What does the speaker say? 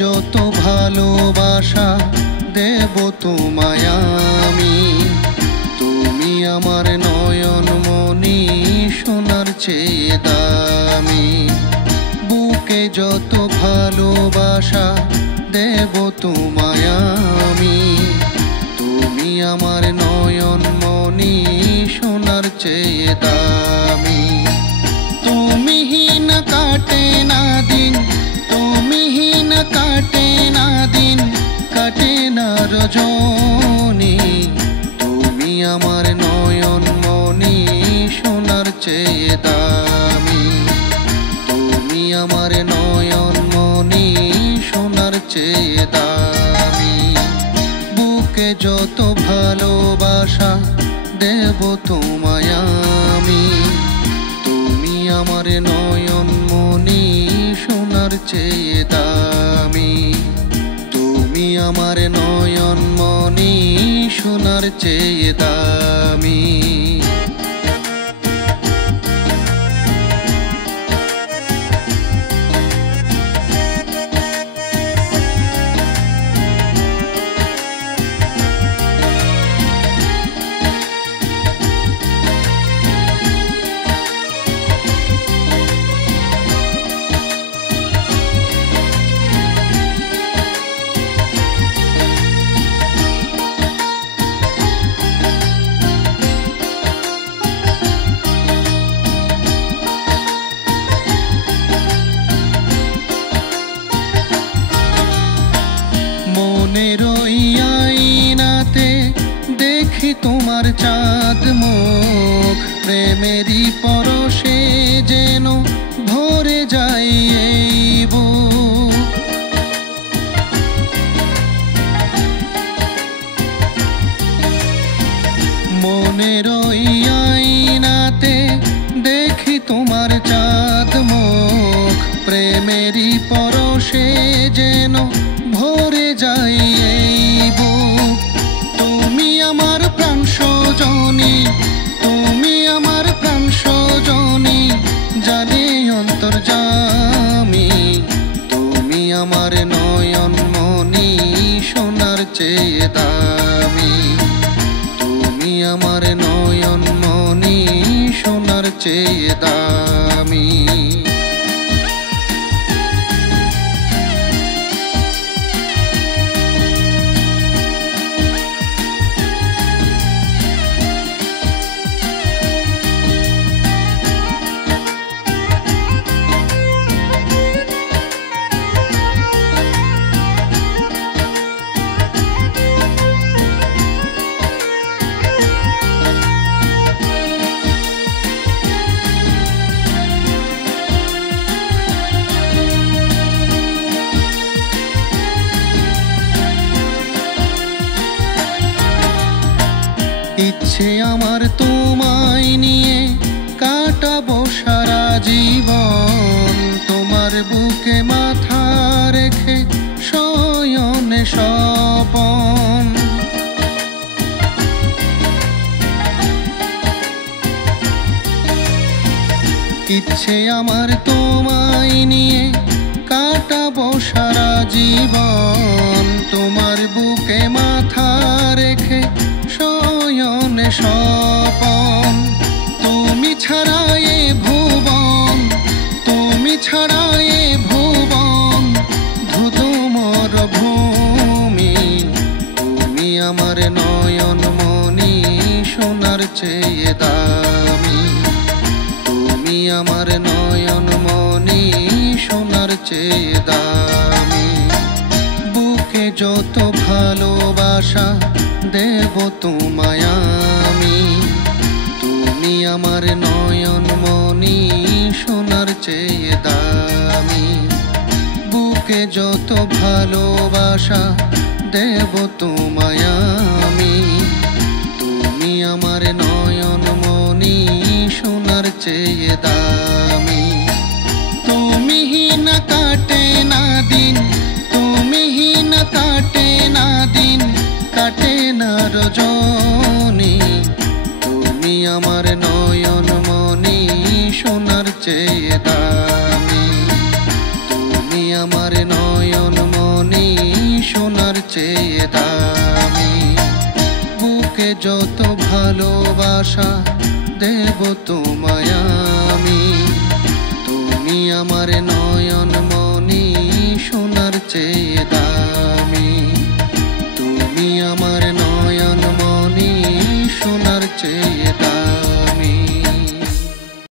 যত ভালোবাসা দেব তোমায় আমি, তুমি আমার নয়ন মনি সোনার চেয়ে দামি। বুকে যত ভালোবাসা দেব তোমায় আমি, তুমি আমার নয়ন মনি সোনার চেয়ে দামি। তুমিহীন কাটে না দিন, তুমিহীন কাটে না দিন, কাটে না রজনী। তুমি আমার নয়ন মনি সোনার চেয়ে দামি, তুমি আমার নয়ন মনি সোনার চেয়ে দামি। বুকে যত ভালোবাসা দেব তোমায় আমি, তুমি আমার নয়ন মনি সোনার চেয়ে দামি, তুমি আমার নয়ন মনি সোনার চেয়ে দামি। মনের ওই আয়নাতে দেখি তোমার চাঁদ মুখ, প্রেমেরই পরশে যেন ভরে যাই এই বুক। মনের ওই আয়নাতে দেখি তোমার চাঁদ মুখ, প্রেমেরই পরশে যেন ভরে যাই এই বুক। তুমি আমার প্রাণ সজনী, তুমি আমার প্রাণ সজনী, জানে অন্তর্যামী। তুমি আমার নয়ন মনি সোনার চেয়ে দামি, তুমি আমার নয়ন মনি সোনার চেয়ে দামি। ইচ্ছে আমার তোমায় নিয়ে কাটাবো সারা জীবন, তোমার বুকে মাথা রেখে শয়নে স্বপন। ইচ্ছে আমার তোমায় নিয়ে কাটাবো সারা জীবন, তোমার বুকে মাথা রেখে শয়নে স্বপন। তুমি ছাড়া এ ভুবন, তুমি ছাড়া এ ভুবন ধুধু মরুভূমি। তুমি আমার নয়ন মনি সোনার চেয়ে দামি, তুমি আমার নয়ন মনি সোনার চেয়ে দামি। বুকে যত ভালোবাসা দেব তোমায় আমি, তুমি আমার নয়ন মনি সোনার চেয়ে দামি। বুকে যত ভালোবাসা দেব তোমায় আমি, তুমি আমার নয়ন মনি সোনার চেয়ে দামি। তুমিহীন কাটে না দিন, তুমিহীন কাটে না দিন, কাটে না রজনী। তুমি আমার নয়ন মনি সোনার চেয়ে দামি, তুমি আমার নয়ন মনি থেকে যত ভালোবাসা দেব তোমায় আমি। তুমি আমার নয়ন মনি সোনার চেয়ে দামি। তুমি আমার নয়ন মনি সোনার চেয়ে দামি।